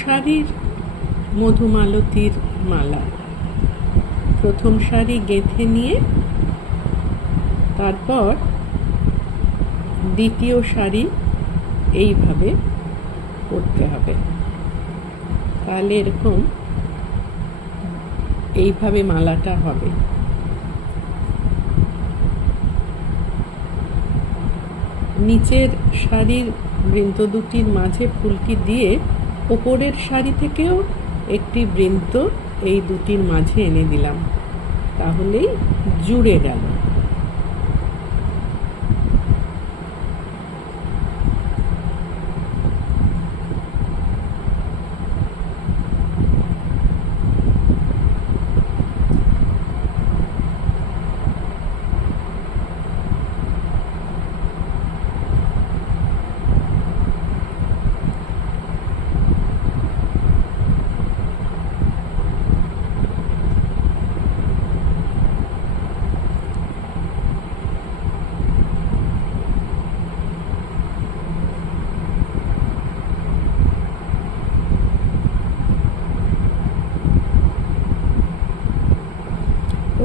সারির মধুমালতীর মালা। প্রথম সারি গেঁথে নিয়ে তারপর দ্বিতীয় সারি এইভাবে করতে হবে। তাহলে এরকম এইভাবে মালাটা হবে। নিচের শাড়ির বৃন্ত দুটির মাঝে ফুলটি দিয়ে ওপরের শাড়ি থেকেও একটি বৃন্ত এই দুটির মাঝে এনে দিলাম, তাহলেই জুড়ে গেল।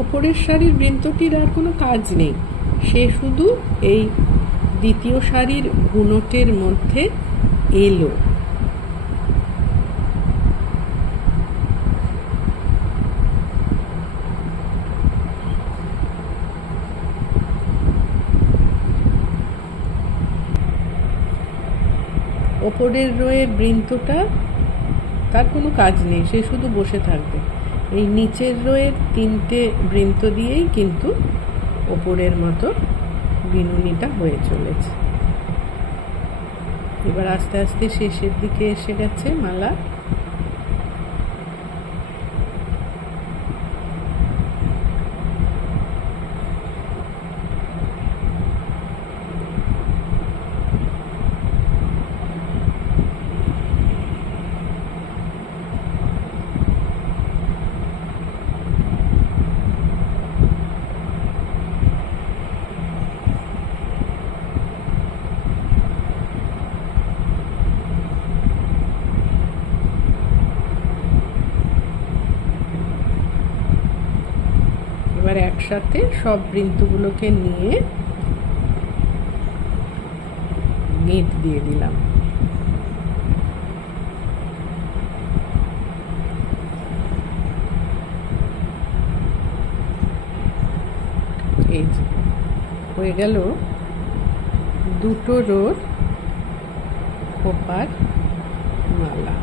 ওপরের শাড়ির বৃন্তটির আর কোনো কাজ নেই, সে শুধু এই দ্বিতীয় শাড়ির বুনটের মধ্যে এলো। ওপরের রোয়ের বৃন্তটা তার কোনো কাজ নেই, সে শুধু বসে থাকবে। এই নিচের রোয়ের তিনটে বৃন্ত দিয়েই কিন্তু ওপরের মতো বিনুনিটা হয়ে চলেছে। এবার আস্তে আস্তে শেষের দিকে এসে গেছে মালা। এবার একসাথে সব বৃন্তগুলোকে নিয়ে গেঁথ দিয়ে দিলাম। এই যে হয়ে গেল দুটো রোর খোপার মালা।